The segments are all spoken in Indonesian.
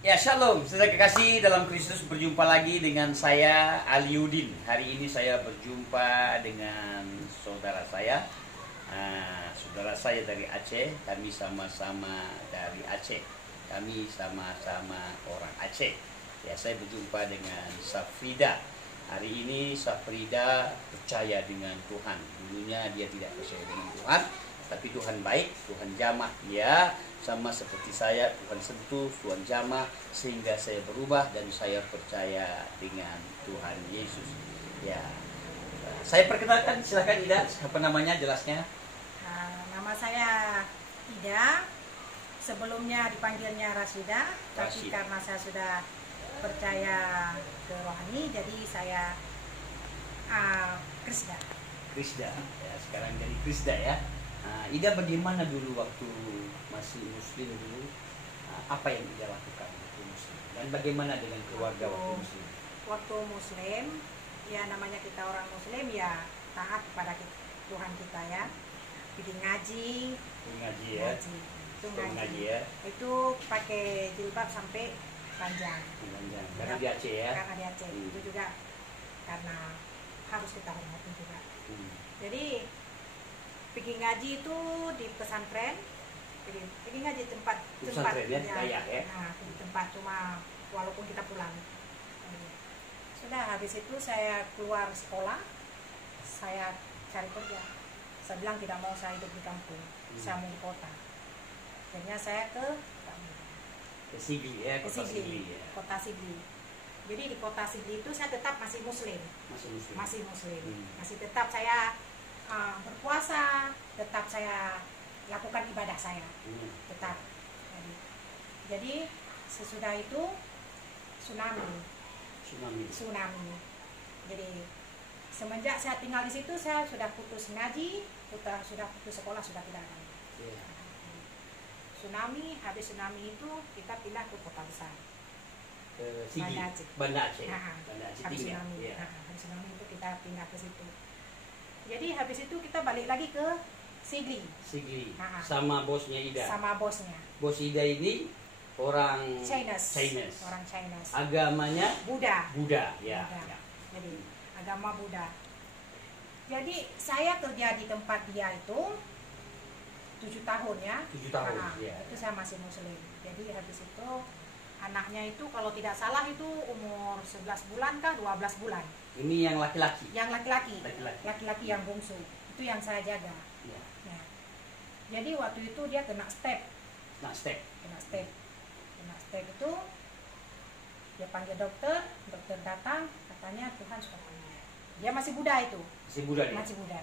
Ya, shalom, saudara kekasih dalam Kristus, berjumpa lagi dengan saya Aliudin. Hari ini saya berjumpa dengan saudara saya, saudara saya dari Aceh. Kami sama-sama dari Aceh. Kami sama-sama orang Aceh. Ya, saya berjumpa dengan Safrida. Hari ini Safrida percaya dengan Tuhan. Dulunya dia tidak percaya dengan Tuhan, tapi Tuhan baik, Tuhan jamah. Ya, sama seperti saya, Tuhan sentuh, Tuhan jamah, sehingga saya berubah dan saya percaya dengan Tuhan Yesus. Ya, saya perkenalkan, silakan Ida, apa namanya jelasnya? Nama saya Ida, sebelumnya dipanggilnya Rasida, tapi karena saya sudah percaya ke rohani, jadi saya Krisda. Krisda, ya, sekarang jadi Krisda ya. Ida bagaimana dulu waktu masih muslim dulu? Apa yang Ida lakukan waktu muslim? Dan bagaimana dengan keluarga waktu muslim? Waktu muslim, ya namanya kita orang muslim ya taat kepada Tuhan kita ya. Jadi ngaji ya. Ngaji ya. Itu pakai jilbab sampai panjang. Karena di Aceh ya. Karena di Aceh. Itu juga karena harus kita hormati juga. Jadi pergi ngaji itu di pesantren. Jadi pergi ngaji tempat ya. Nah, di tempat cuma walaupun kita pulang. Sudah habis itu saya keluar sekolah, saya cari kerja. Saya bilang tidak mau saya hidup di kampung, saya mau di kota. Akhirnya saya ke Sigli ya, kota Sigli. Jadi di kota Sigli itu saya tetap masih muslim. Masih tetap saya berpuasa, tetap saya lakukan ibadah saya, tetap. Jadi sesudah itu tsunami. Jadi semenjak saya tinggal di situ, saya sudah putus ngaji, sudah putus sekolah, sudah tidak ada. Tsunami, habis tsunami itu kita pindah ke kota besar. Banda Aceh. Habis tsunami itu kita pindah ke situ. Jadi habis itu kita balik lagi ke Sigli. Sama bosnya Ida. Sama bosnya. Bos Ida ini orang Chinese. Orang Chinese. Agamanya Buddha. Ya. Jadi agama Buddha. Jadi saya kerja di tempat dia itu 7 tahun ya. 7 tahun. Ya. Itu saya masih muslim. Jadi habis itu anaknya itu kalau tidak salah itu umur 11 bulan kah 12 bulan. Ini yang laki-laki. Yang laki-laki yang bungsu. Itu yang saya jaga. Ya. Jadi waktu itu dia kena step itu dia panggil dokter datang, katanya Tuhan sudah panggil. Dia masih Buddha itu. Masih Buddha.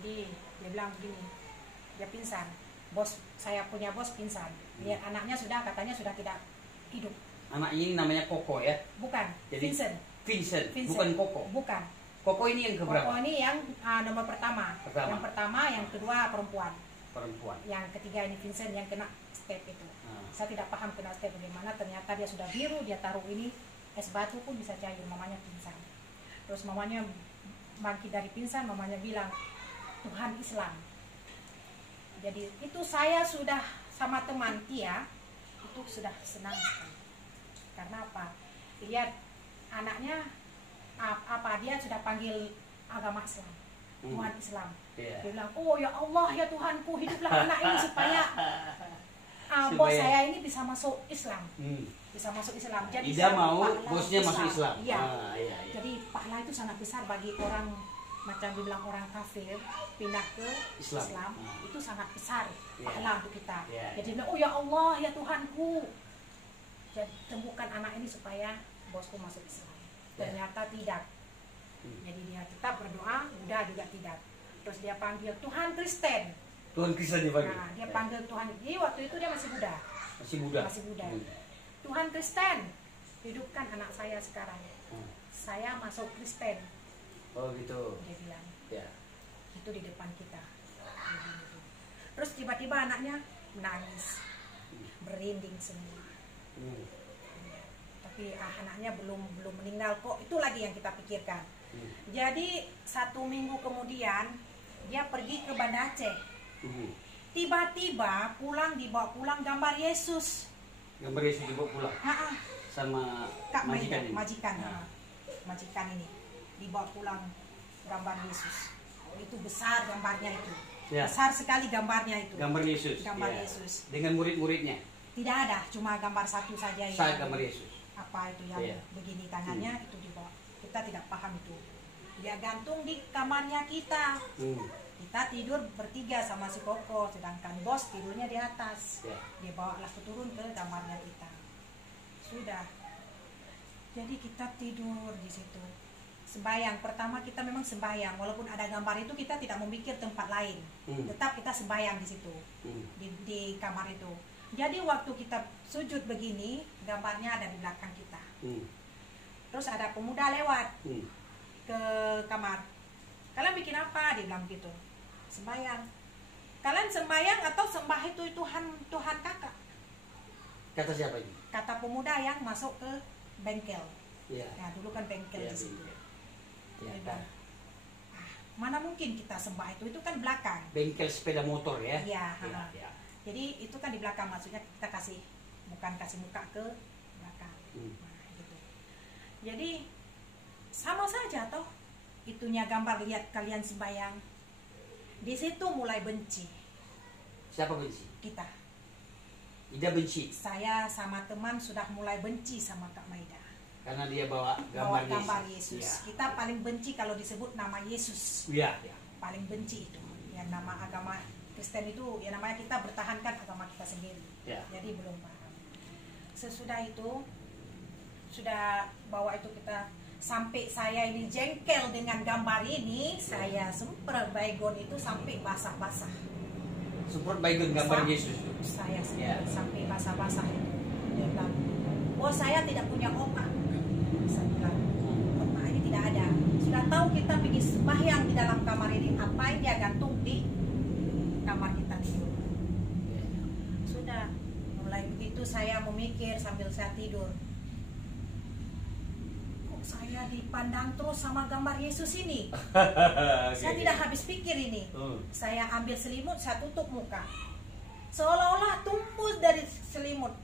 Jadi dia bilang begini, dia pingsan. Saya punya bos pingsan. Lihat anaknya katanya sudah tidak hidup. Anak ini namanya Koko ya? Bukan. Jadi Vincent. Bukan Koko. Bukan. Koko ini yang keberapa? Koko ini yang nomor pertama. Yang pertama, yang kedua perempuan. Yang ketiga ini Vincent yang kena step itu. Saya tidak paham kena step bagaimana. Ternyata dia sudah biru, dia taruh ini es batu pun bisa cair. Mamanya pingsan. Terus mamanya bangkit dari pingsan, mamanya bilang Tuhan Islam. Jadi itu saya sudah sama teman Tia itu sudah senang sekali. Karena apa? Lihat anaknya dia sudah panggil agama Islam, Tuhan Islam. Dia bilang, oh ya Allah ya Tuhanku, hiduplah anak ini supaya bos saya ini bisa masuk Islam. Jadi Ida mau bosnya masuk Islam. Iya. Jadi pahala itu sangat besar bagi orang macam dibilang orang kafir pindah ke Islam. Itu sangat besar pahala untuk kita. Jadi oh ya Allah ya Tuhanku, jadi temukan anak ini supaya bosku masuk Islam. Ternyata tidak. Jadi dia tetap berdoa, Buddha juga tidak. Terus dia panggil Tuhan Kristen. Dipanggil. Nah, dia panggil Tuhan. Jadi waktu itu dia masih Buddha. Tuhan Kristen, hidupkan anak saya sekarang. Saya masuk Kristen. Oh gitu. Dia bilang. Ya. Itu di depan kita. Terus tiba-tiba anaknya menangis, berinding semua. Tapi anaknya belum meninggal kok. Itu lagi yang kita pikirkan. Jadi 1 minggu kemudian dia pergi ke Banda Aceh. Tiba-tiba dibawa pulang gambar Yesus. Gambar Yesus dibawa pulang. Sama Kak majikan Maida, ini. majikan ini dibawa pulang gambar Yesus. Itu besar gambarnya itu. Ya. Besar sekali gambarnya itu. Gambar Yesus. Gambar Ya. Yesus. Dengan murid-muridnya. Tidak ada, cuma gambar satu saja yang Gambar Yesus. apa itu yang Ya. begini tangannya itu dibawa. Kita tidak paham itu. Dia gantung di kamarnya kita. Kita tidur bertiga sama si Koko, sedangkan bos tidurnya di atas. Ya. Dia bawalah turun ke kamarnya kita. Sudah. Jadi kita tidur di situ. Sembayang, pertama kita memang sembayang, walaupun ada gambar itu kita tidak memikir tempat lain. Tetap kita sembayang di situ, di kamar itu. Jadi waktu kita sujud begini, gambarnya ada di belakang kita. Terus ada pemuda lewat ke kamar. Kalian bikin apa? Dia bilang gitu. Sembayang. Kalian sembayang atau sembah itu Tuhan kakak? Kata siapa ini? Kata pemuda yang masuk ke bengkel. Ya. Nah, dulu kan bengkel Ya, di situ. Ya, Dia bilang, mana mungkin kita sembah itu kan belakang. bengkel sepeda motor ya? Iya. Ya. Jadi itu kan di belakang, maksudnya kita bukan kasih muka ke belakang. Nah, gitu. Jadi sama saja toh. Itunya gambar lihat kalian sembayang. Di situ mulai benci. Siapa benci? Kita. Ida benci. Saya sama teman sudah mulai benci sama Kak Maida. Karena dia bawa Gambar Yesus. Yesus. Ya. Kita paling benci kalau disebut nama Yesus. Ya. Paling benci itu. Yang nama agama Kristen itu, ya namanya kita bertahankan agama kita sendiri. Ya. Jadi belum paham. Sesudah itu, sudah bawa itu kita, sampai saya ini jengkel dengan gambar ini, saya semprot baygon itu sampai basah-basah. Semprot baygon gambar Yesus. Saya sampai basah-basah itu. Dia bilang, oh saya tidak punya otak. Saya bilang, otak ini tidak ada. Sudah tahu kita pergi sembahyang di dalam kamar ini, apa yang dia gantung di kamar kita tidur. Sudah mulai begitu saya memikir sambil saya tidur. Kok saya dipandang terus sama gambar Yesus ini? Saya tidak habis pikir ini. Saya ambil selimut, saya tutup muka. Seolah-olah tumbuh dari selimut.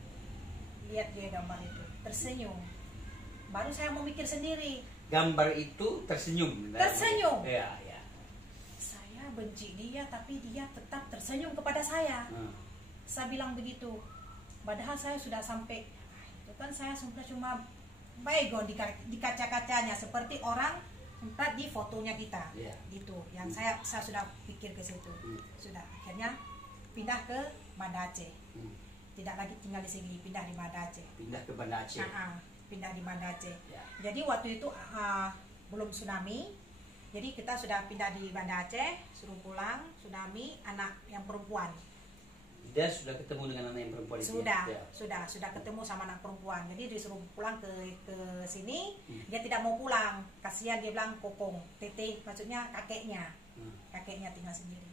Lihat dia gambar itu, tersenyum. Baru saya memikir sendiri. Gambar itu tersenyum. Tersenyum. Ya. Saya benci dia, tapi dia tetap tersenyum kepada saya. Saya bilang begitu. Padahal saya sudah sampai, itu kan saya sudah cuma baygon di kaca-kacanya seperti orang tempat di fotonya kita. Itu yang saya sudah pikir ke situ. Sudah akhirnya pindah ke Banda Aceh. Tidak lagi tinggal di sini, pindah di Banda Aceh. Pindah ke Banda Aceh. Pindah di Banda Aceh. Ya. Jadi waktu itu belum tsunami. Jadi kita sudah pindah di Banda Aceh, suruh pulang, tsunami, anak yang perempuan. Dia sudah ketemu dengan anak yang perempuan itu? Sudah ketemu sama anak perempuan. Jadi disuruh pulang ke sini, dia tidak mau pulang. Kasihan, dia bilang kokong, tete, maksudnya kakeknya. Kakeknya tinggal sendiri.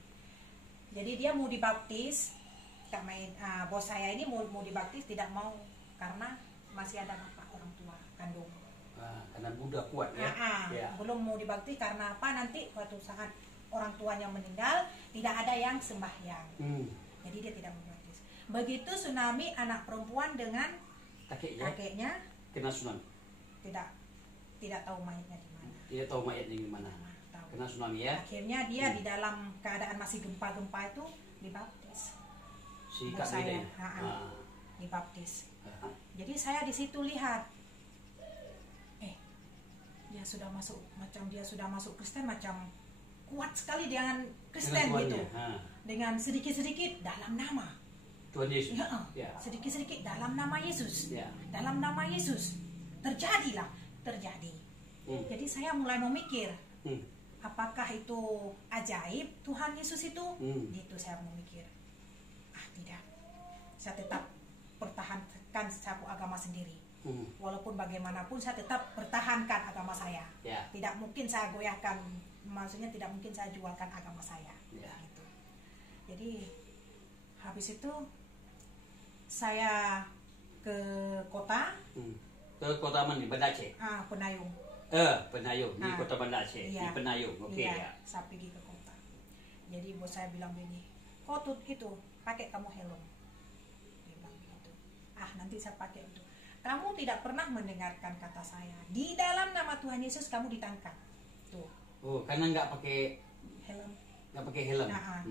Jadi dia mau dibaptis, bos saya ini mau dibaptis, tidak mau karena masih ada bapak orang tua kandung. Karena Buddha kuat ya? Belum mau dibaptis karena apa, nanti waktu saat orang tuanya meninggal tidak ada yang sembahyang. Jadi dia tidak mau dibaptis. Begitu tsunami, anak perempuan dengan kakeknya kena tsunami. Tidak tahu mayatnya di mana. Tidak tahu mayatnya di mana. Kena tsunami ya. Akhirnya dia di dalam keadaan masih gempa-gempa itu dibaptis. Si Kak Maida dibaptis. Jadi saya di situ lihat, dia sudah masuk Kristen, macam kuat sekali dengan Kristen gitu. Dengan sedikit-sedikit dalam nama Tuhan Yesus. Sedikit-sedikit dalam nama Yesus. Dalam nama Yesus. Terjadi. Jadi saya mulai memikir, apakah itu ajaib Tuhan Yesus itu? Gitu saya memikir. Tidak. Saya tetap pertahankan satu agama sendiri. Walaupun bagaimanapun saya tetap pertahankan agama saya. Tidak mungkin saya goyahkan, maksudnya tidak mungkin saya jualkan agama saya. Gitu. Jadi habis itu saya ke kota. Ke kota mana? Banda Aceh? Penayung. Penayung di kota Banda Aceh. Di Penayung. Saya pergi ke kota. Jadi bos saya bilang begini, kau tuh itu pakai kamu helm. Dia bilang begitu. nanti saya pakai itu. Kamu tidak pernah mendengarkan kata saya. Di dalam nama Tuhan Yesus kamu ditangkap. Tuh. Oh, karena nggak pakai helm. Nggak pakai helm. Nah,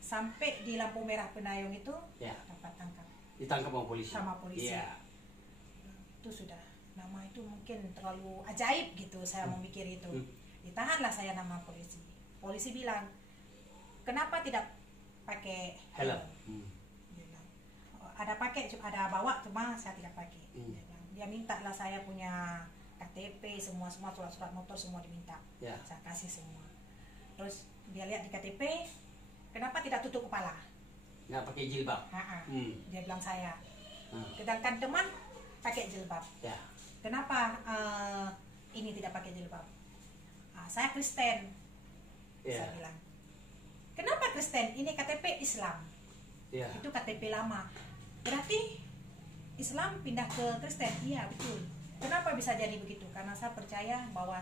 sampai di lampu merah Penayung itu dapat tangkap. Ditangkap sama polisi. Sama polisi. Yeah. Itu sudah, nama itu mungkin terlalu ajaib gitu, saya memikir itu. Ditahanlah saya nama polisi. Polisi bilang, kenapa tidak pakai helm? Ada pakai, ada bawa, cuma saya tidak pakai. Dia minta lah saya punya KTP, semua surat-surat motor semua diminta. Saya kasih semua. Terus dia lihat di KTP, kenapa tidak tutup kepala? Nggak pakai jilbab. Dia bilang saya. Sedangkan teman pakai jilbab. Kenapa ini tidak pakai jilbab? Saya Kristen. Saya bilang. Kenapa Kristen? Ini KTP Islam. Itu KTP lama. Berarti Islam pindah ke Kristen? Iya, betul. Kenapa bisa jadi begitu? Karena saya percaya bahwa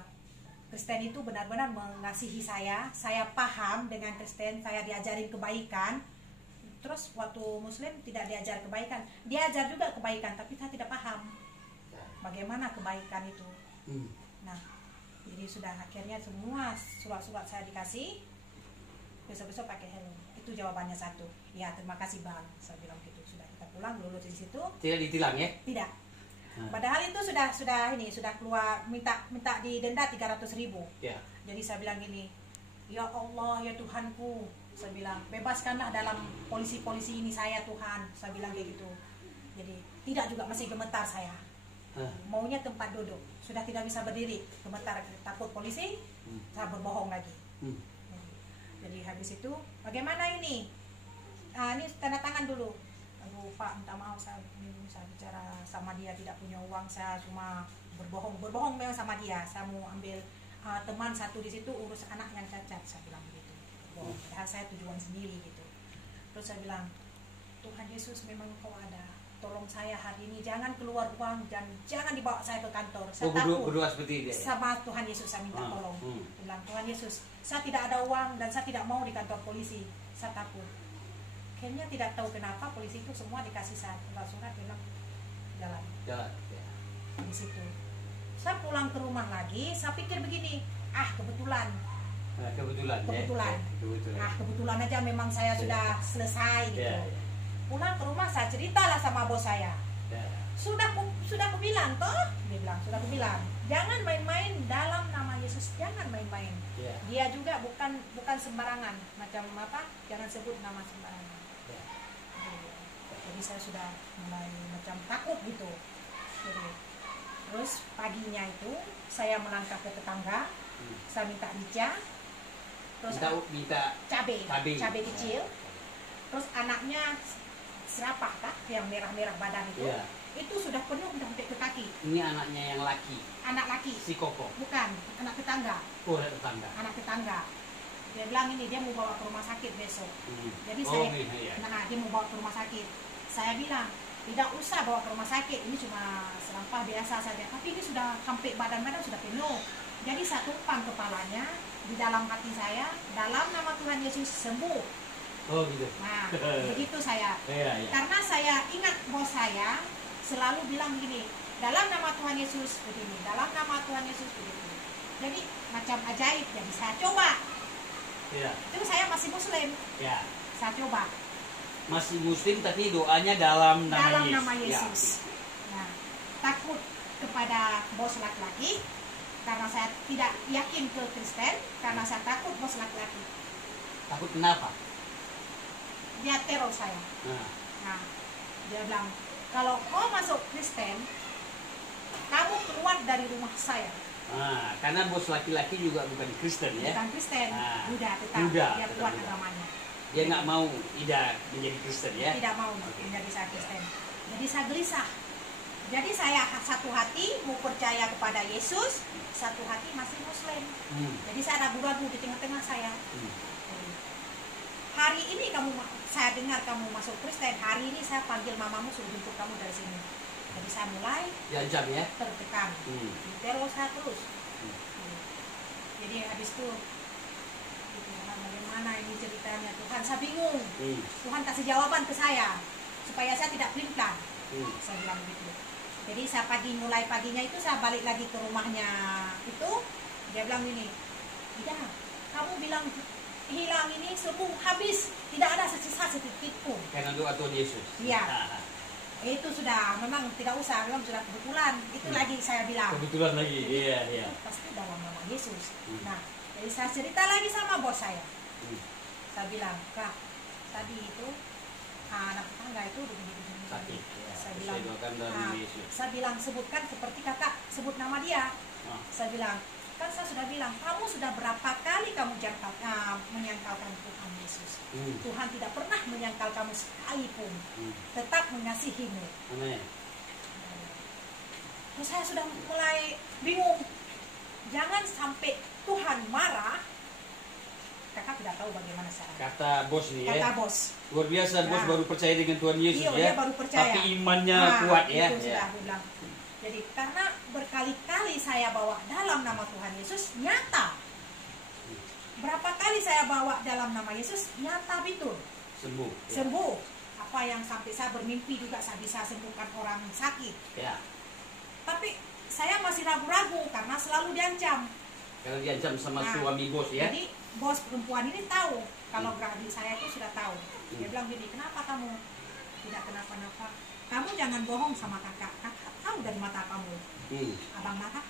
Kristen itu benar-benar mengasihi saya. Saya paham dengan Kristen, saya diajarin kebaikan. Terus waktu Muslim tidak diajar kebaikan. Diajar juga kebaikan, tapi saya tidak paham bagaimana kebaikan itu. Nah, jadi sudah akhirnya semua surat-surat saya dikasih. Besok-besok pakai helm. Itu jawabannya satu. Ya, terima kasih Bang. Saya bilang gitu. Sudah kita pulang, lulus di situ. Tidak ditilang ya? Tidak. Padahal itu sudah keluar minta didenda 300.000. Jadi saya bilang gini, ya Allah, ya Tuhanku, saya bilang bebaskanlah dalam polisi-polisi ini saya Tuhan. Saya bilang kayak gitu. Jadi tidak juga masih gemetar saya. Maunya tempat duduk, sudah tidak bisa berdiri, gemetar, takut polisi, saya berbohong lagi. Jadi habis itu, bagaimana ini? Ini tanda tangan dulu. Aduh Pak, minta maaf, saya bicara sama dia tidak punya uang, saya cuma berbohong memang sama dia. Saya mau ambil teman satu di situ urus anak yang cacat, saya bilang begitu. Bohong, padahal saya tujuan sendiri gitu. Terus saya bilang, Tuhan Yesus memang Engkau ada. Tolong saya hari ini, jangan keluar uang dan jangan dibawa saya ke kantor. Saya takut. Berdoa seperti itu. Sama Tuhan Yesus saya minta tolong. Bilang, Tuhan Yesus, saya tidak ada uang dan saya tidak mau di kantor polisi. Saya takut. Kayaknya tidak tahu kenapa polisi itu semua dikasih surat bilang jalan. Di situ. Saya pulang ke rumah lagi, saya pikir begini, kebetulan. Kebetulan aja memang saya sudah selesai gitu. Pulang ke rumah saya ceritalah sama bos saya. Sudah aku bilang toh, dia bilang sudah aku bilang, jangan main-main dalam nama Yesus, jangan main-main. Dia juga bukan sembarangan, macam apa? Jangan sebut nama sembarangan. Jadi saya sudah mulai macam takut gitu. Jadi, terus paginya itu saya melangkah ke tetangga, saya minta rica, terus minta cabai kecil, terus anaknya serapah kah yang merah-merah badan itu, itu sudah penuh udah sampai ke kaki. Ini anaknya yang laki. Anak laki. Si Koko. Bukan, anak tetangga. Anak tetangga. Dia bilang ini dia mau bawa ke rumah sakit besok. Jadi dia mau bawa ke rumah sakit. Saya bilang tidak usah bawa ke rumah sakit, ini cuma serampah biasa saja. Tapi ini sudah sampai badan sudah penuh. Jadi saya tumpang kepalanya di dalam hati saya, dalam nama Tuhan Yesus sembuh. Oh gitu. Nah, begitu saya. Karena saya ingat bos saya selalu bilang gini, dalam nama Tuhan Yesus begini, dalam nama Tuhan Yesus begitu. Jadi macam ajaib, jadi saya coba. Itu saya masih Muslim. Saya coba. Masih Muslim tapi doanya dalam nama Yesus. Nah, takut kepada bos laki-laki karena saya tidak yakin ke Kristen, karena saya takut bos laki-laki. Takut kenapa? Dia teror saya. Nah, dia bilang, kalau kau masuk Kristen, kamu keluar dari rumah saya. Karena bos laki-laki juga bukan Kristen ya? Bukan Kristen, Buddha tetap. Dia keluar agamanya. Dia nggak mau tidak menjadi Kristen ya? Tidak mau menjadi saya Kristen. Jadi saya gelisah. Jadi saya satu hati mau percaya kepada Yesus, satu hati masih Muslim. Jadi saya ragu-ragu di tengah-tengah saya. Hari ini saya dengar kamu masuk Kristen, hari ini saya panggil mamamu suruh jemput kamu dari sini. Jadi saya mulai diancam ya? Tertekan, diteror saya terus. Jadi habis itu, bagaimana ini ceritanya Tuhan, saya bingung. Tuhan kasih jawaban ke saya supaya saya tidak pelin-pelan. Saya bilang begitu. Jadi saya mulai paginya itu saya balik lagi ke rumahnya itu, dia bilang gini, Ida, kamu bilang hilang ini sembuh habis, tidak ada sisa setitik pun. Karena doa Tuhan Yesus. Iya. Itu sudah memang tidak usah, memang sudah kebetulan. Itu lagi saya bilang. Kebetulan lagi, iya. Itu pasti dalam nama Yesus. Nah, jadi saya cerita lagi sama bos saya. Saya bilang, Kak, tadi itu anak tetangga itu begini-begini. Sakit. Saya bilang, sebutkan seperti kakak sebut nama dia. Saya bilang, kan saya sudah bilang, kamu sudah berapa kali kamu menyangkalkan Tuhan Yesus. Tuhan tidak pernah menyangkal kamu sekalipun. Tetap mengasihimu. Amin. Terus saya sudah mulai bingung. Jangan sampai Tuhan marah. Kakak tidak tahu bagaimana caranya. Kata bos nih ya. Kata bos. Luar biasa, bos baru percaya dengan Tuhan Yesus ya. Dia baru percaya. Tapi imannya kuat ya. Itu sudah aku bilang. Jadi karena berkali-kali saya bawa dalam nama Tuhan Yesus, nyata. Berapa kali saya bawa dalam nama Yesus, nyata betul. Sembuh. Ya. Sembuh. Apa yang sampai saya bermimpi juga saya bisa sembuhkan orang sakit. Ya. Tapi saya masih ragu-ragu karena selalu diancam. Kalau diancam sama suami bos ya. Jadi bos perempuan ini tahu kalau gradik saya itu sudah tahu. Dia bilang gini, kenapa kamu tidak kenapa-napa? Kamu jangan bohong sama kakak. Kakak tahu dari mata kamu. Abang marah?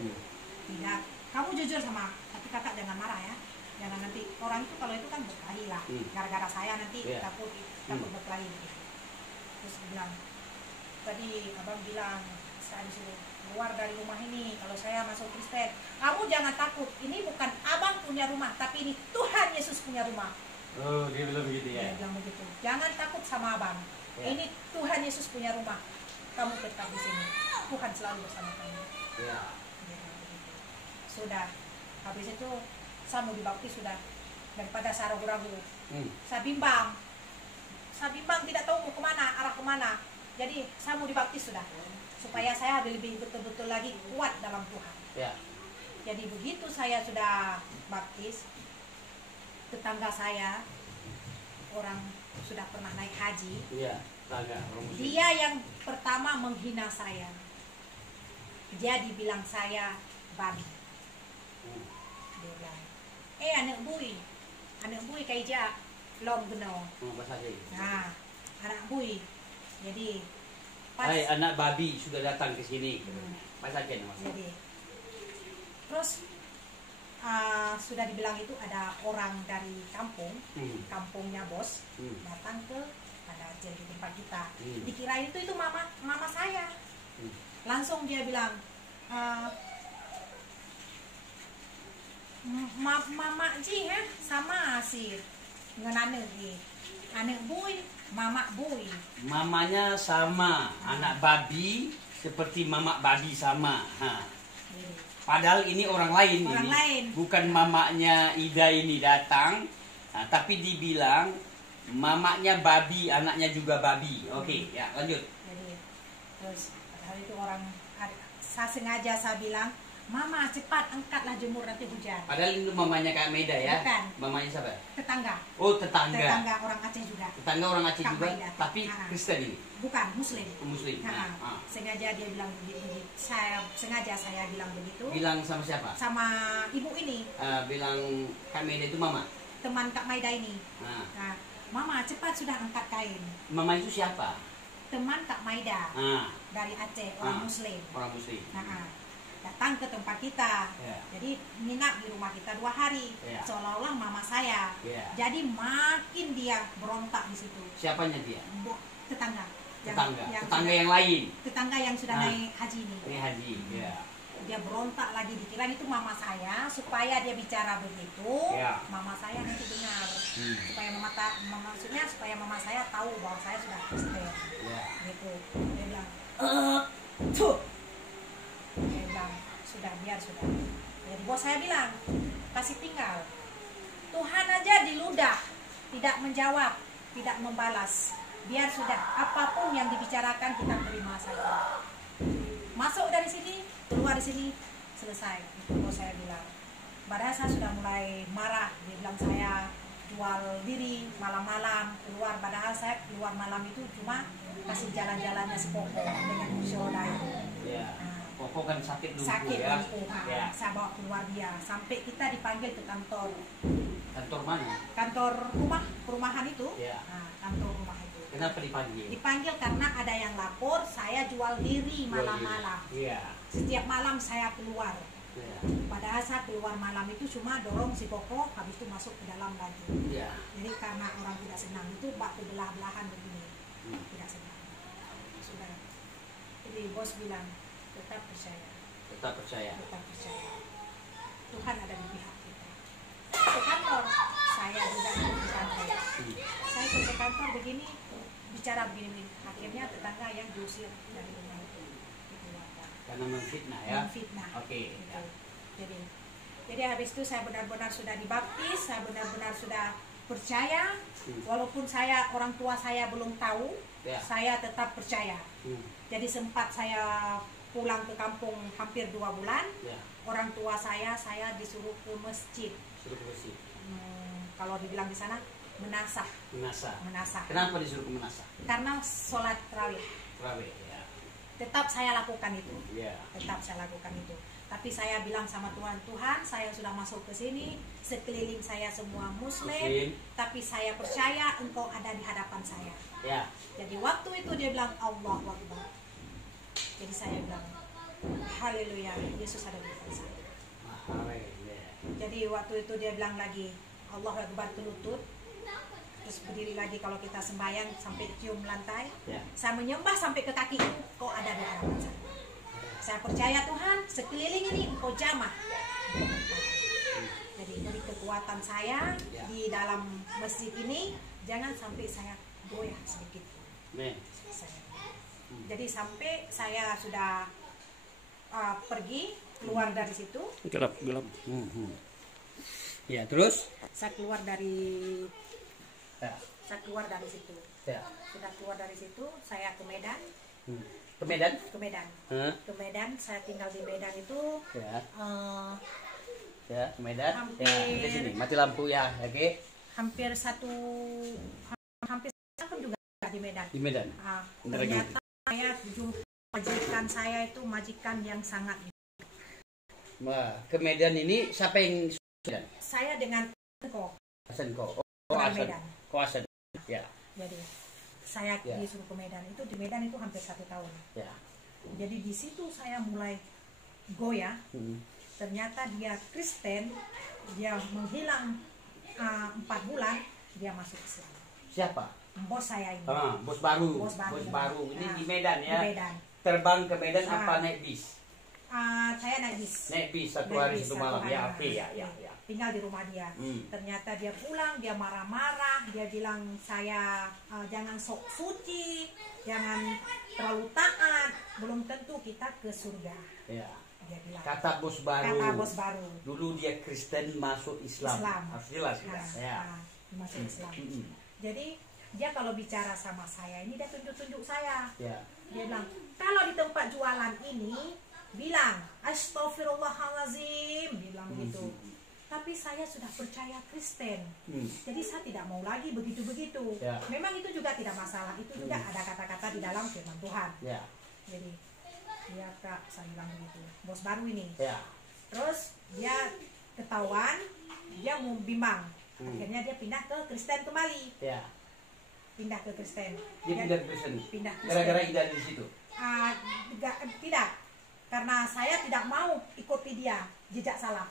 Tidak. Kamu jujur sama, tapi kakak jangan marah ya. Jangan nanti orang itu kalau itu kan berkelahi lah. Gara-gara saya nanti takut berkelahi. Terus bilang, tadi abang bilang saya disuruh keluar dari rumah ini kalau saya masuk Kristen. Kamu jangan takut, ini bukan abang punya rumah, tapi ini Tuhan Yesus punya rumah. Oh, dia bilang begitu ya. Dia bilang begitu. Jangan takut sama abang. Ini Tuhan Yesus punya rumah. Kamu tetap di sini. Tuhan selalu bersama kamu. Sudah. Habis itu saya mau dibaptis sudah. Daripada saya ragu-ragu. Saya bimbang. Saya bimbang tidak tahu mau kemana, arah kemana. Jadi saya mau dibaptis sudah. Supaya saya lebih betul-betul lagi kuat dalam Tuhan. Jadi begitu saya sudah baptis, tetangga saya orang sudah pernah naik haji. Dia yang pertama menghina saya. Dia dibilang saya babi. Dia bilang, anak bui kayak long geno. Nah, anak bui. Jadi hai anak babi sudah datang ke sini. Jadi terus sudah dibilang itu ada orang dari kampungnya bos datang ke jadi tempat kita. Dikira itu mama saya. Langsung dia bilang, mama ji sama si ngenane ji anak bui mama bui. Mamanya sama anak babi seperti mama babi sama. Padahal ini orang lain. Bukan mamanya Ida ini datang, tapi dibilang mamanya babi, anaknya juga babi. Oke, ya lanjut. Jadi terus padahal itu orang, saya sengaja saya bilang, Mama cepat angkatlah jemur nanti hujan. Padahal itu mamanya Kak Maida ya? Bukan. Mamanya siapa? Tetangga. Oh tetangga. Tetangga orang Aceh juga. Tetangga orang Aceh Kak juga, Maida. tapi Kristen ini? Bukan, Muslim. Muslim. Sengaja dia bilang begitu. Sengaja saya bilang begitu. Bilang sama siapa? Sama ibu ini. Bilang Kak Maida itu mama? Teman Kak Maida ini. Nah, Mama cepat sudah angkat kain. Mama itu siapa? Teman Kak Maida. Dari Aceh, orang Muslim. Orang Muslim. Datang ke tempat kita, jadi nginap di rumah kita 2 hari, seolah-olah mama saya. Jadi makin dia berontak di situ. Siapanya dia? Tetangga. Tetangga yang lain. Tetangga yang sudah naik haji ini. Naik haji. Dia berontak lagi, dikira itu mama saya, supaya dia bicara begitu, mama saya nanti dengar, supaya maksudnya supaya mama saya tahu bahwa saya sudah Kristen. Gitu. Dia bilang, tuh. Dia bilang, sudah biar sudah. Jadi bos saya bilang, kasih tinggal. Tuhan aja diludah, tidak menjawab, tidak membalas. Biar sudah, apapun yang dibicarakan kita terima saja. Masuk dari sini, keluar dari sini, selesai. Itu bos saya bilang. Padahal saya sudah mulai marah. Dia bilang saya jual diri malam-malam keluar, padahal saya keluar malam itu cuma kasih jalan-jalannya si Koko dengan kursi roda itu. Koko kan sakit lumpuh sakit ya. Lumpuh. Saya bawa keluar dia sampai kita dipanggil ke kantor. Kantor mana? Kantor perumahan itu. Kantor rumah itu. Kenapa dipanggil? Dipanggil karena ada yang lapor saya jual diri malam-malam. Setiap malam saya keluar. Padahal saya keluar malam itu cuma dorong si Koko, habis itu masuk ke dalam lagi. Jadi karena orang tidak senang itu bak belah-belahan begini. Tidak senang. Sudah. Jadi bos bilang tetap percaya. Tetap percaya. Tetap percaya. Tuhan ada di pihak kita. Ke kantor saya juga di santai. Saya ke kantor begini bicara begini. Akhirnya tetangga yang diusir dari rumah itu dikeluarkan. Karena menfitnah ya. Menfitnah. Oke. Gitu. Jadi habis itu saya benar-benar sudah dibaptis, saya benar-benar sudah percaya. Walaupun orang tua saya belum tahu, saya tetap percaya. Jadi sempat saya pulang ke kampung hampir 2 bulan. Orang tua saya disuruh ke masjid. Kalau dibilang di sana menasah. Kenapa disuruh ke menasah? Karena sholat tarawih. Tetap saya lakukan itu. Tetap saya lakukan itu. Tapi saya bilang sama Tuhan, saya sudah masuk ke sini, sekeliling saya semua Muslim, tapi saya percaya Engkau ada di hadapan saya. Jadi waktu itu dia bilang Allahu Akbar. Jadi saya bilang haleluya, Yesus ada di depan saya. Jadi waktu itu dia bilang lagi Allahu Akbar lutut, terus berdiri lagi kalau kita sembahyang sampai cium lantai. Saya menyembah sampai ke kaki, Kau ada di hadapan saya. Saya percaya Tuhan, sekeliling ini Engkau jamah. Jadi beri kekuatan saya di dalam masjid ini, jangan sampai saya goyah sedikit. Jadi sampai saya sudah pergi keluar dari situ. Gelap. Ya, terus? Saya keluar dari situ. Sudah keluar dari situ, saya ke Medan. Ke Medan? Ke Medan, saya tinggal di Medan itu. Ke Medan. Hampir di sini. Mati lampu ya, oke. Hampir tahun juga di Medan. Di Medan. Ternyata saya jumpa majikan saya itu majikan yang sangat. Ke Medan ini siapa yang Medan? Saya dengan Senko. Medan. Asen. Ya. Jadi saya disuruh ke Medan itu, di Medan itu hampir 1 tahun. Jadi di situ saya mulai goyah. Ternyata dia Kristen, dia menghilang 4 bulan, dia masuk Islam. Siapa? Bos saya ini. Bos baru. Ini di Medan ya. Di Medan. Terbang ke Medan apa naik bis? Saya naik bis. Naik bis 1 hari 1 malam. Ya, oke ya. Tinggal di rumah dia. Ternyata dia pulang, dia marah-marah, dia bilang saya jangan sok suci, jangan terlalu taat, belum tentu kita ke surga. Dia bilang. Kata bos baru. Dulu dia Kristen masuk Islam. Harus jelas masuk Islam. Jadi dia kalau bicara sama saya ini dia tunjuk-tunjuk saya. Dia bilang kalau di tempat jualan ini bilang Astaghfirullahalazim, bilang gitu. Tapi saya sudah percaya Kristen, jadi saya tidak mau lagi begitu-begitu. Memang itu juga tidak masalah, itu juga ada kata-kata di dalam firman Tuhan. Jadi dia Kak, saya bilang begitu. Bos baru ini. Terus dia ketahuan, dia mau bimbang. Akhirnya dia pindah ke Kristen kembali. Pindah ke Kristen. Dia pindah ke Kristen. Gara-gara tidak di situ. Tidak, karena saya tidak mau ikuti dia jejak salah.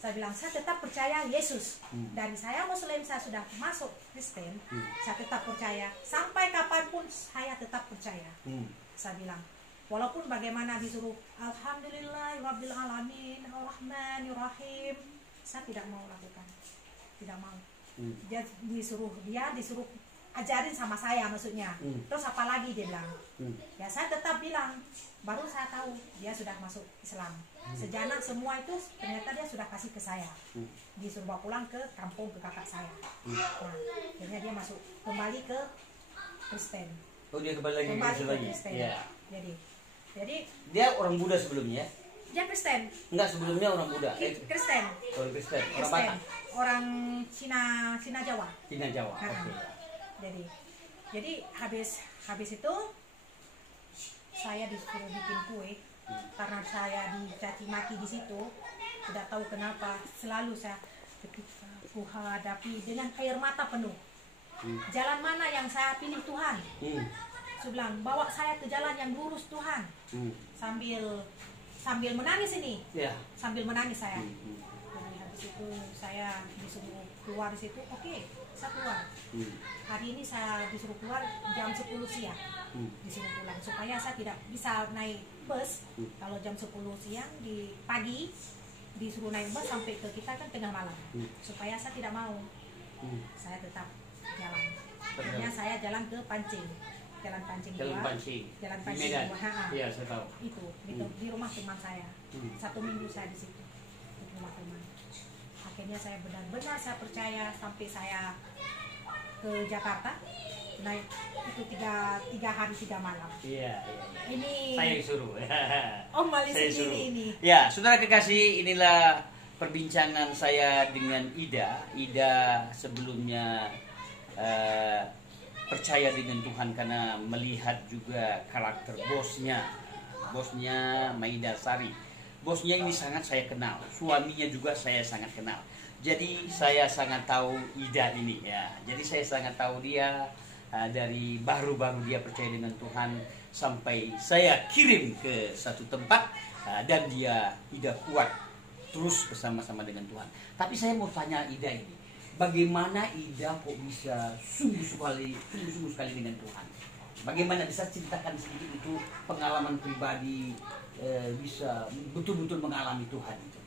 Saya bilang saya tetap percaya Yesus. Dari saya Muslim, saya sudah masuk Kristen, saya tetap percaya sampai kapanpun saya tetap percaya. Saya bilang walaupun bagaimana disuruh Alhamdulillah Rabbil Alamin Ar-Rahmanir-Rahim, saya tidak mau lakukan, tidak mau. Dia disuruh ajarin sama saya maksudnya. Terus apa lagi dia bilang? Ya saya tetap bilang. Baru saya tahu dia sudah masuk Islam. Sejenak semua itu ternyata dia sudah kasih ke saya. Disuruh bawa pulang ke kampung ke kakak saya. Nah, akhirnya dia masuk kembali ke Kristen. Dia kembali ke Kristen. Jadi dia orang Buddha sebelumnya. Dia Kristen. Enggak, sebelumnya orang Buddha. Kristen. Orang Kristen. Orang Kristen. Batak. Orang Cina Jawa. Cina Jawa. Oke. Jadi habis itu saya disuruh bikin kue karena saya dicaci maki di situ. Tidak tahu kenapa selalu saya ketika aku hadapi dengan air mata penuh. Jalan mana yang saya pilih Tuhan? Saya bilang, bawa saya ke jalan yang lurus Tuhan. Sambil menangis ini. Sambil menangis saya. Jadi habis itu saya disuruh keluar di situ. Oke, saya keluar. Hari ini saya disuruh keluar jam 10 siang. Disuruh pulang supaya saya tidak bisa naik bus. Kalau jam 10 siang di pagi disuruh naik bus sampai ke kita kan tengah malam. Supaya saya tidak mau. Saya tetap jalan. Akhirnya saya jalan ke Pancing. Jalan Pancing 2. Jalan Pancing 2. Iya, saya tahu. Itu di rumah teman saya. 1 minggu saya di situ. Di rumah teman. Akhirnya saya benar-benar saya percaya sampai saya ke Jakarta. Naik itu 3 hari 3 malam. Iya. Ini saya yang suruh. Om Mali sendiri ini. Ya, saudara kekasih, inilah perbincangan saya dengan Ida. Ida sebelumnya percaya dengan Tuhan karena melihat juga karakter bosnya Maida Sari. Bosnya ini sangat saya kenal, suaminya juga saya sangat kenal. Jadi saya sangat tahu Ida ini ya. Jadi saya sangat tahu dia dari baru-baru dia percaya dengan Tuhan sampai saya kirim ke satu tempat dan dia tidak kuat terus bersama-sama dengan Tuhan. Tapi saya mau tanya Ida ini, bagaimana Ida kok bisa sungguh-sungguh sekali dengan Tuhan? Bagaimana bisa ceritakan sedikit itu pengalaman pribadi bisa betul-betul mengalami Tuhan itu?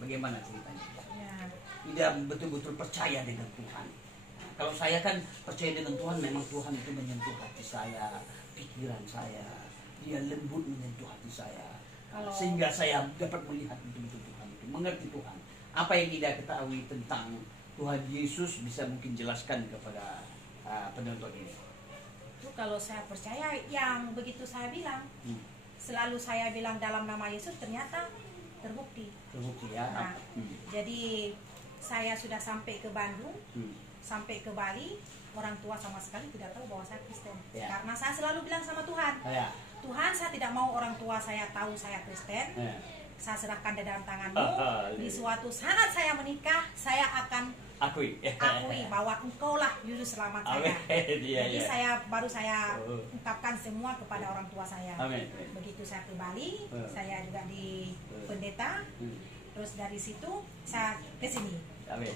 Bagaimana ceritanya? Ya. Ida betul-betul percaya dengan Tuhan. Kalau saya kan percaya dengan Tuhan, memang Tuhan itu menyentuh hati saya, pikiran saya, dia lembut menyentuh hati saya, sehingga saya dapat melihat betul-betul Tuhan itu, mengerti Tuhan. Apa yang Ida ketahui tentang Tuhan Yesus bisa mungkin jelaskan kepada penonton ini? Itu kalau saya percaya yang begitu saya bilang, selalu saya bilang dalam nama Yesus, ternyata terbukti ya. Nah, jadi saya sudah sampai ke Bandung, sampai ke Bali, orang tua sama sekali tidak tahu bahwa saya Kristen. Karena saya selalu bilang sama Tuhan, Tuhan, saya tidak mau orang tua saya tahu saya Kristen. Saya serahkan di dalam tangan-Mu. Di suatu saat saya menikah, saya akan akui bahwa Engkau lah juru selamat saya. Jadi saya ungkapkan semua kepada orang tua saya. Begitu saya ke Bali, saya juga di pendeta. Terus dari situ saya ke sini.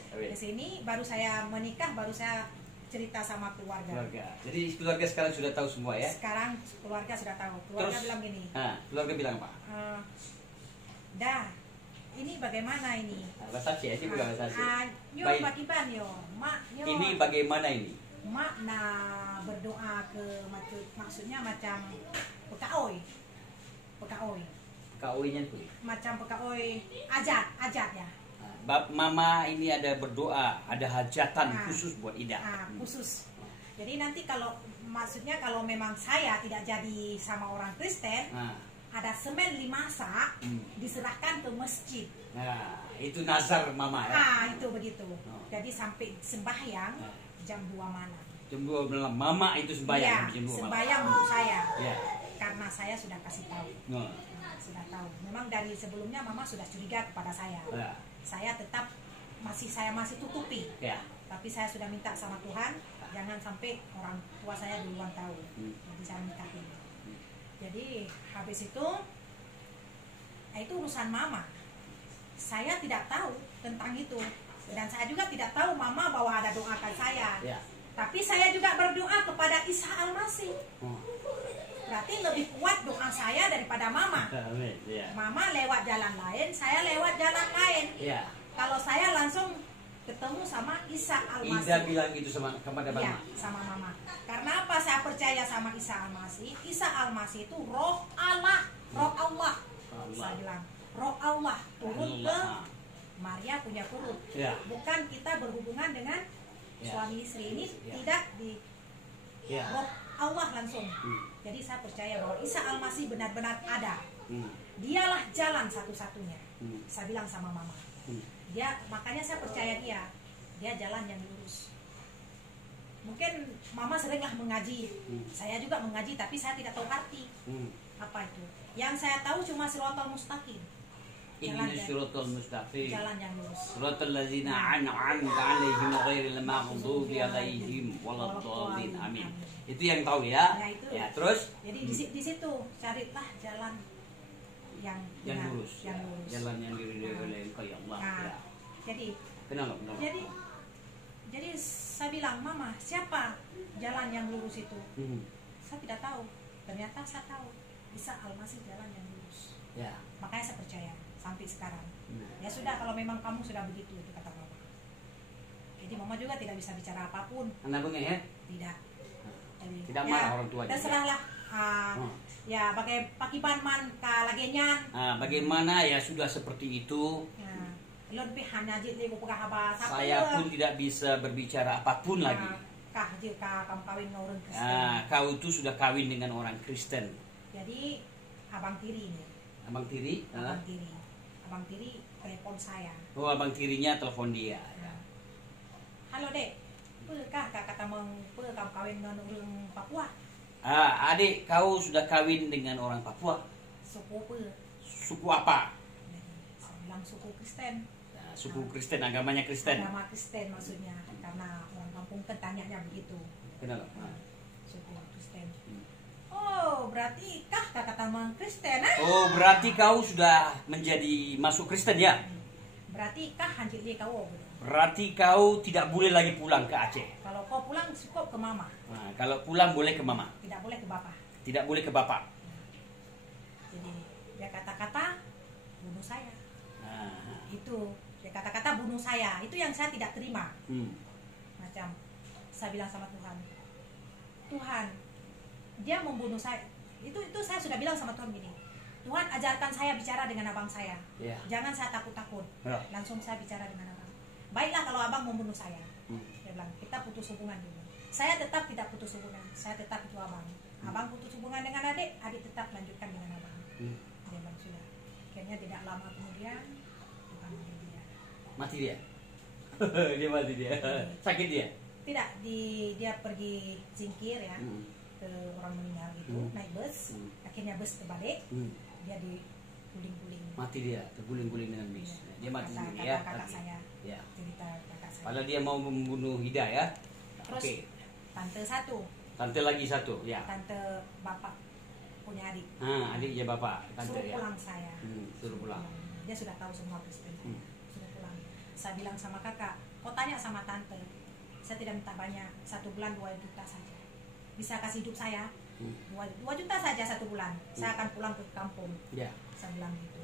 Ke sini baru saya menikah, baru saya cerita sama keluarga. Jadi keluarga sekarang sudah tahu semua ya? Sekarang keluarga sudah tahu. Keluarga bilang gini. Keluarga bilang apa? Dah, ini bagaimana ini? Bahasa Aceh, ini bukan bahasa Aceh. Yo pakiban yo, mak yo. Ini bagaimana ini? Mak berdoa ke maksudnya macam pekaoi. Pekaoinya tuh. Macam pekaoi ajat ya. Mama ini ada berdoa, ada hajatan khusus buat Ida. Khusus. Jadi nanti kalau maksudnya kalau memang saya tidak jadi sama orang Kristen, ada semen 5 sak diserahkan ke masjid. Nah, itu nazar mama ya. Itu begitu. Jadi sampai sembahyang jam 2 malam. Jam 2 malam mama itu sembahyang jam 2 malam. Sembahyang untuk saya. Karena saya sudah kasih tahu. Sudah tahu. Memang dari sebelumnya mama sudah curiga kepada saya. Saya tetap saya masih tutupi. Tapi saya sudah minta sama Tuhan, jangan sampai orang tua saya duluan tahu. Jadi saya minta ini. Jadi habis itu urusan mama. Saya tidak tahu tentang itu. Dan saya juga tidak tahu mama bahwa ada doakan saya. Tapi saya juga berdoa kepada Isa Al-Masih. Berarti lebih kuat doa saya daripada mama. Mama lewat jalan lain, saya lewat jalan lain. Kalau saya langsung ketemu sama Isa Al-Masih. Ida bilang gitu kepada mama? Iya, sama mama. Karena apa saya percaya sama Isa Al-Masih? Isa Al-Masih itu roh Allah. Saya bilang, roh Allah turun ke Maria punya perut. Bukan kita berhubungan dengan suami istri ini, tidak di roh Allah langsung. Jadi saya percaya bahwa Isa Al-Masih benar-benar ada. Dialah jalan satu-satunya. Saya bilang sama mama. Dia, makanya saya percaya dia jalan yang lurus. Mungkin mama seringlah mengaji, saya juga mengaji, tapi saya tidak tahu arti apa itu. Yang saya tahu cuma siratal mustaqim. Ini siratal mustaqim. Jalan yang lurus. Siratal ladzina an'amta 'alaihim ghairil maghdubi 'alaihim waladdallin. Amin. Itu yang tahu ya. Ya, terus? Jadi di situ carilah jalan yang lurus. Jalan yang diridhoi oleh Engkau ya Allah. Ya. Jadi kenapa? Jadi saya bilang, mama, siapa jalan yang lurus itu? Saya tidak tahu. Ternyata saya tahu. Isa Al-Masih jalan yang lurus. Ya. Makanya saya percaya sampai sekarang. Ya sudah, kalau memang kamu sudah begitu, itu kata mama. Jadi mama juga tidak bisa bicara apapun. Anaknya ya? Tidak. Jadi, tidak marah orang tuanya. Terserahlah. Ya, pakai pakiban kalagenyan. Bagaimana ya sudah seperti itu. Saya pun tidak bisa berbicara apapun lagi. Kau itu sudah kawin dengan orang Kristen. Jadi abang tiri ini. Abang tiri? Abang tiri telepon saya. Oh, abang tirinya telepon dia. Halo dek, kah kata kamu kawin dengan orang Papua? Adik, kau sudah kawin dengan orang Papua? Suku apa? Saya bilang suku Kristen. Suku Kristen, agamanya Kristen. Agama Kristen maksudnya, karena orang kampung kan tanyanya begitu. Kenapa? Suku Kristen. Oh, berarti kata mang Kristen? Oh, berarti kau sudah menjadi masuk Kristen ya? Berarti hancur dia kau? Berarti kau tidak boleh lagi pulang ke Aceh. Kalau kau pulang cukup ke mama. Kalau pulang boleh ke mama. Tidak boleh ke bapak. Tidak boleh ke bapak. Jadi dia kata-kata bunuh saya. Itu. Kata-kata bunuh saya, itu yang saya tidak terima. Macam saya bilang sama Tuhan, Tuhan, dia membunuh saya. Itu saya sudah bilang sama Tuhan gini, Tuhan ajarkan saya bicara dengan abang saya. Jangan saya takut-takut. Langsung saya bicara dengan abang. Baiklah kalau abang membunuh saya. Dia bilang, kita putus hubungan dulu. Saya tetap tidak putus hubungan. Saya tetap itu abang. Abang putus hubungan dengan adik tetap lanjutkan dengan abang. Dia bilang sudah. Akhirnya tidak lama kemudian mati dia. Dia mati dia. Sakit dia. Tidak, dia pergi singkir ya. Ke orang meninggal gitu, naik bus. Akhirnya bus terbalik. Dia diguling-guling. Mati dia, terguling-guling dengan bis. Dia mati sendiri ya. Kakak saya. Ya. Cerita kakak saya. Padahal dia mau membunuh Ida ya. Terus tante satu. Tante lagi satu, ya. Tante bapak punya adik. Adiknya bapak, tante suruh pulang saya. Suruh pulang. Dia sudah tahu semua Kristen. Saya bilang sama kakak, kau tanya sama tante, saya tidak minta banyak, 1 bulan 2 juta saja, bisa kasih hidup saya 2 juta saja 1 bulan, saya akan pulang ke kampung. Saya bilang gitu.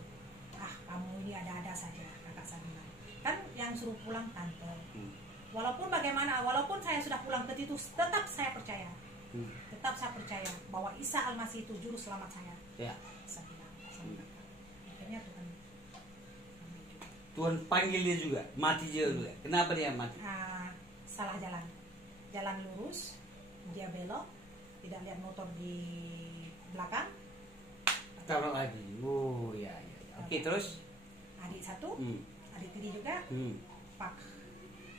Kamu ini ada-ada saja, kakak saya bilang. Kan yang suruh pulang tante. Walaupun bagaimana, walaupun saya sudah pulang ke Titus, tetap saya percaya, tetap saya percaya bahwa Isa Al-Masih itu juru selamat saya. Saya bilang sama kakak. Akhirnya Tuhan panggil dia juga, mati dia juga. Kenapa dia mati? Salah jalan lurus, dia belok, tidak lihat motor di belakang. Taruh lagi. Oh ya. Oke, terus? Adik satu, adik tiri juga, pak.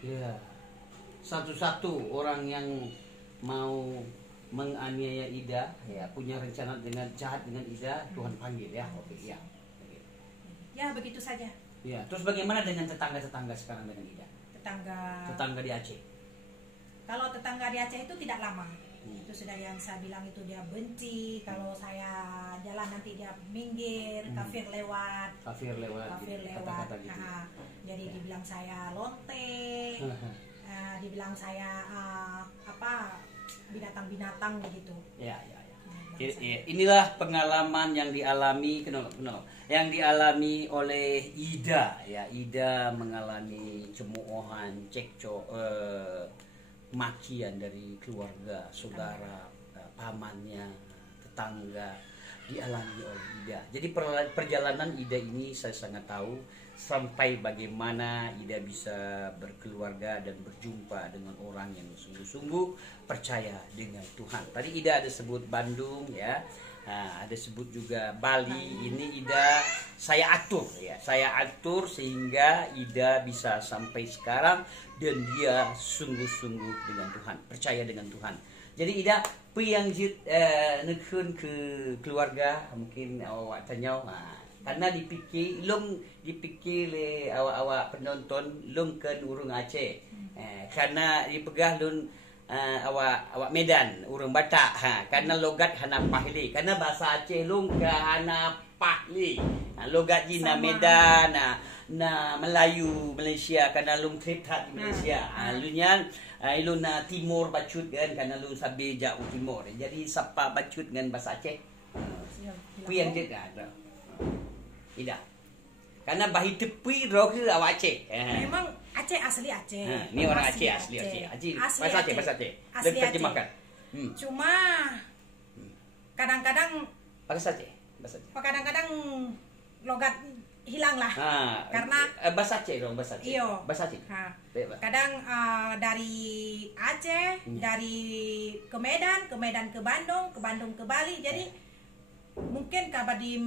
Ya, satu-satu orang yang mau menganiaya Ida, ya punya rencana dengan jahat dengan Ida, Tuhan panggil ya. Oke, ya. Ya begitu saja. Ya, terus bagaimana dengan tetangga-tetangga sekarang dengan Ida? Tetangga di Aceh. Kalau tetangga di Aceh itu tidak lama. Itu sudah yang saya bilang itu dia benci. Kalau saya jalan nanti dia minggir, kafir lewat. Kata-kata gitu. Jadi dibilang saya lonte, dibilang saya binatang-binatang begitu. Ya. Inilah pengalaman yang dialami yang dialami oleh Ida ya. Ida mengalami cemoohan, cekcok, makian dari keluarga, saudara, pamannya, tetangga, dialami oleh Ida. Jadi perjalanan Ida ini saya sangat tahu sampai bagaimana Ida bisa berkeluarga dan berjumpa dengan orang yang sungguh-sungguh percaya dengan Tuhan. Tadi Ida ada sebut Bandung ya. Nah, ada sebut juga Bali. Ini Ida saya atur ya. Saya atur sehingga Ida bisa sampai sekarang dan dia sungguh-sungguh dengan Tuhan, percaya dengan Tuhan. Jadi Ida yang nekun ke keluarga mungkin awak tanya. Karena dipikir le awak penonton lung kan urung Aceh. Karena dipegah lun awak Medan urang Batak karena logat hana pahli karena bahasa Aceh lung ke hana pahli logat jina Medan na Melayu Malaysia karena lung trip di Malaysia lunya ilun timur bacut kan karena lung sabe jauh timur jadi sapa bacut dengan bahasa Aceh pian je ada tidak karena bahi tepi roh ke awak Aceh memang Aceh asli Aceh. Ini orang Aceh asli Aceh. Bahasa Aceh. Asli terjemahkan. Cuma kadang-kadang bahasa Aceh. Kadang-kadang logat hilang lah. Karena bahasa Aceh dong, bahasa Aceh. Iyo. Bahasa Aceh. Kadang dari Aceh, dari ke Medan ke Bandung ke Bali. Jadi mungkin kabadim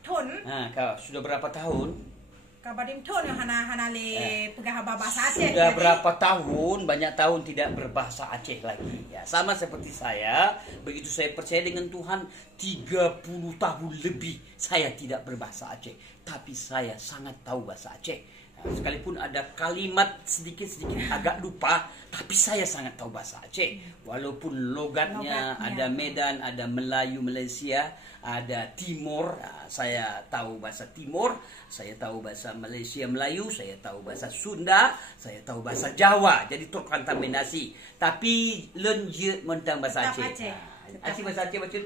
Thun. Kau sudah berapa tahun? Kabadim Thun yang hana le pegah bahasa Aceh. Sudah berapa tahun, banyak tahun tidak berbahasa Aceh lagi. Ya, sama seperti saya, begitu saya percaya dengan Tuhan, 30 tahun lebih saya tidak berbahasa Aceh, tapi saya sangat tahu bahasa Aceh. Sekalipun ada kalimat sedikit-sedikit agak lupa, tapi saya sangat tahu bahasa Aceh. Walaupun logatnya ada Medan, ada Melayu Malaysia, ada Timur, saya tahu bahasa Timur, saya tahu bahasa Malaysia Melayu, saya tahu bahasa Sunda, saya tahu bahasa Jawa. Jadi terkontaminasi. Tapi lenje mentang bahasa Aceh. Aceh bahasa Aceh macam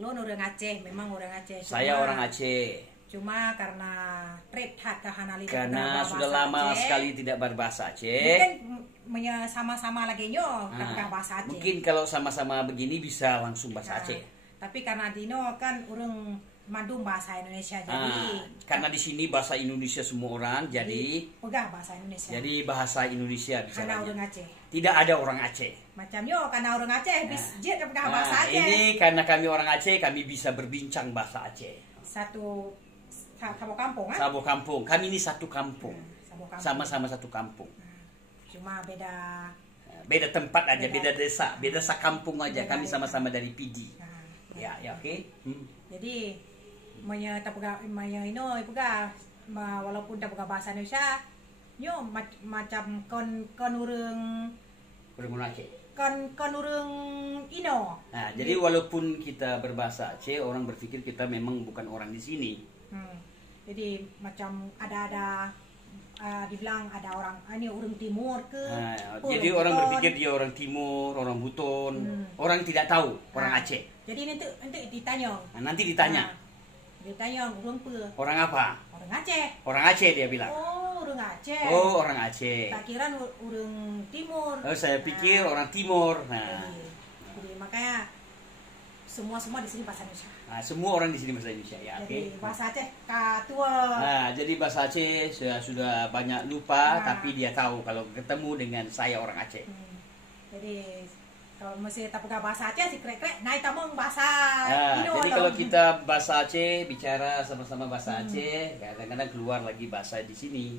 Lon orang Aceh, memang orang Aceh. Saya orang Aceh. Cuma karena karena sudah lama sekali tidak berbahasa Aceh. Mungkin sama-sama lagi nyo bahasa Aceh. Mungkin kalau sama-sama begini bisa langsung bahasa Aceh. Tapi karena Dino kan urung mandung bahasa Indonesia jadi karena di sini bahasa Indonesia semua orang jadi pegah bahasa Indonesia. Jadi bahasa Indonesia bisa. Karena orang Aceh. Tidak ada orang Aceh. Macam yo karena orang Aceh bisa pegah bahasa Aceh. Ini karena kami orang Aceh kami bisa berbincang bahasa Aceh. Sabo kampung Sabo kampung. Kami ini satu kampung. Sama-sama satu kampung. Cuma beda tempat aja, beda desa, beda sakampung aja. Kami sama-sama dari Pidi. Ya, oke. Jadi walaupun tak buka bahasa Indonesia, yo macam kon urang Aceh. Kon urang Ino. Nah, jadi walaupun kita berbahasa Aceh, orang berpikir kita memang bukan orang di sini. Jadi macam ada dibilang ada orang ini orang timur ke. Jadi orang berpikir dia orang timur, orang Buton, orang tidak tahu orang Aceh. Jadi nanti ditanya. Nanti ditanya. Ditanya orang apa? Orang apa? Orang Aceh. Orang Aceh dia bilang. Oh, orang Aceh. Oh, orang Aceh. Tak kira orang timur. Oh, saya pikir orang timur. Jadi makanya semua di sini bahasa Indonesia. Semua orang di sini bahasa Indonesia ya. Jadi bahasa Aceh katua. Jadi bahasa Aceh sudah banyak lupa, tapi dia tahu kalau ketemu dengan saya orang Aceh. Jadi kalau masih tak pegang bahasa Aceh si krek-krek naik tamong bahasa Indo. Jadi kalau kita bahasa Aceh bicara sama-sama bahasa Aceh, kadang-kadang keluar lagi bahasa di sini.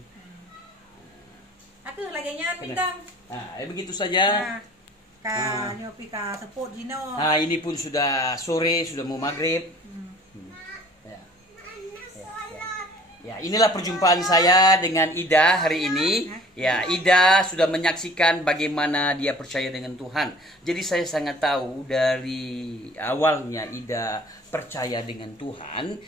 Aku lagi nya bintang. Begitu saja. Nyopi ka teput dino. Ini pun sudah sore, sudah mau maghrib. Ya, inilah perjumpaan saya dengan Ida hari ini. Ya, Ida sudah menyaksikan bagaimana dia percaya dengan Tuhan. Jadi saya sangat tahu dari awalnya Ida percaya dengan Tuhan,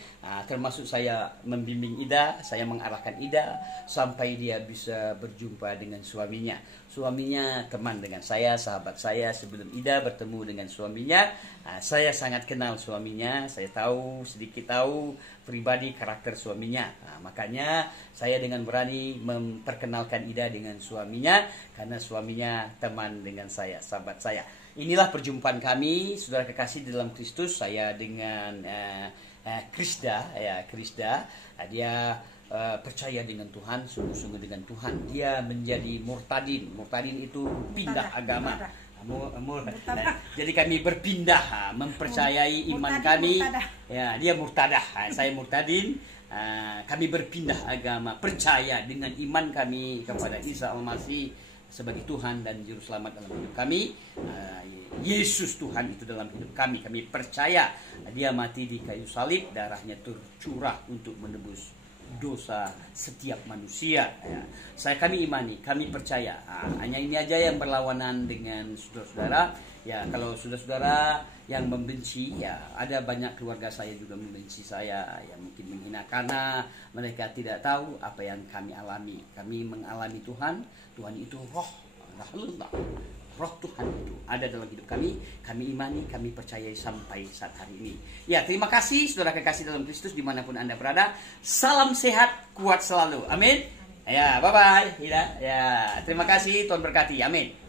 termasuk saya membimbing Ida, saya mengarahkan Ida sampai dia bisa berjumpa dengan suaminya. Suaminya teman dengan saya, sahabat saya. Sebelum Ida bertemu dengan suaminya, saya sangat kenal suaminya. Saya sedikit tahu pribadi karakter suaminya. Makanya saya dengan berani memperkenalkan Ida dengan suaminya, karena suaminya teman dengan saya, sahabat saya. Inilah perjumpaan kami, saudara kekasih dalam Kristus. Saya dengan Krisda, dia percaya dengan Tuhan, sungguh-sungguh dengan Tuhan. Dia menjadi murtadin. Murtadin itu pindah agama. Jadi kami berpindah mempercayai iman kami. Ya, dia murtadah, saya murtadin. Kami berpindah agama, percaya dengan iman kami kepada Isa Al-Masih sebagai Tuhan dan Juru Selamat dalam hidup kami. Yesus Tuhan itu dalam hidup kami. Kami percaya dia mati di kayu salib, darahnya tercurah untuk menebus dosa setiap manusia. Kami imani, kami percaya. Hanya ini aja yang berlawanan dengan saudara-saudara. Ya, kalau saudara-saudara yang membenci, ya ada banyak keluarga saya juga membenci saya, yang mungkin menghina karena mereka tidak tahu apa yang kami alami. Kami mengalami Tuhan. Tuhan itu roh, roh Tuhan itu ada dalam hidup kami. Kami imani, kami percayai sampai saat hari ini. Ya, terima kasih saudara kekasih dalam Kristus dimanapun Anda berada. Salam sehat, kuat selalu. Amin. Ya, bye-bye. Ya, terima kasih. Tuhan berkati. Amin.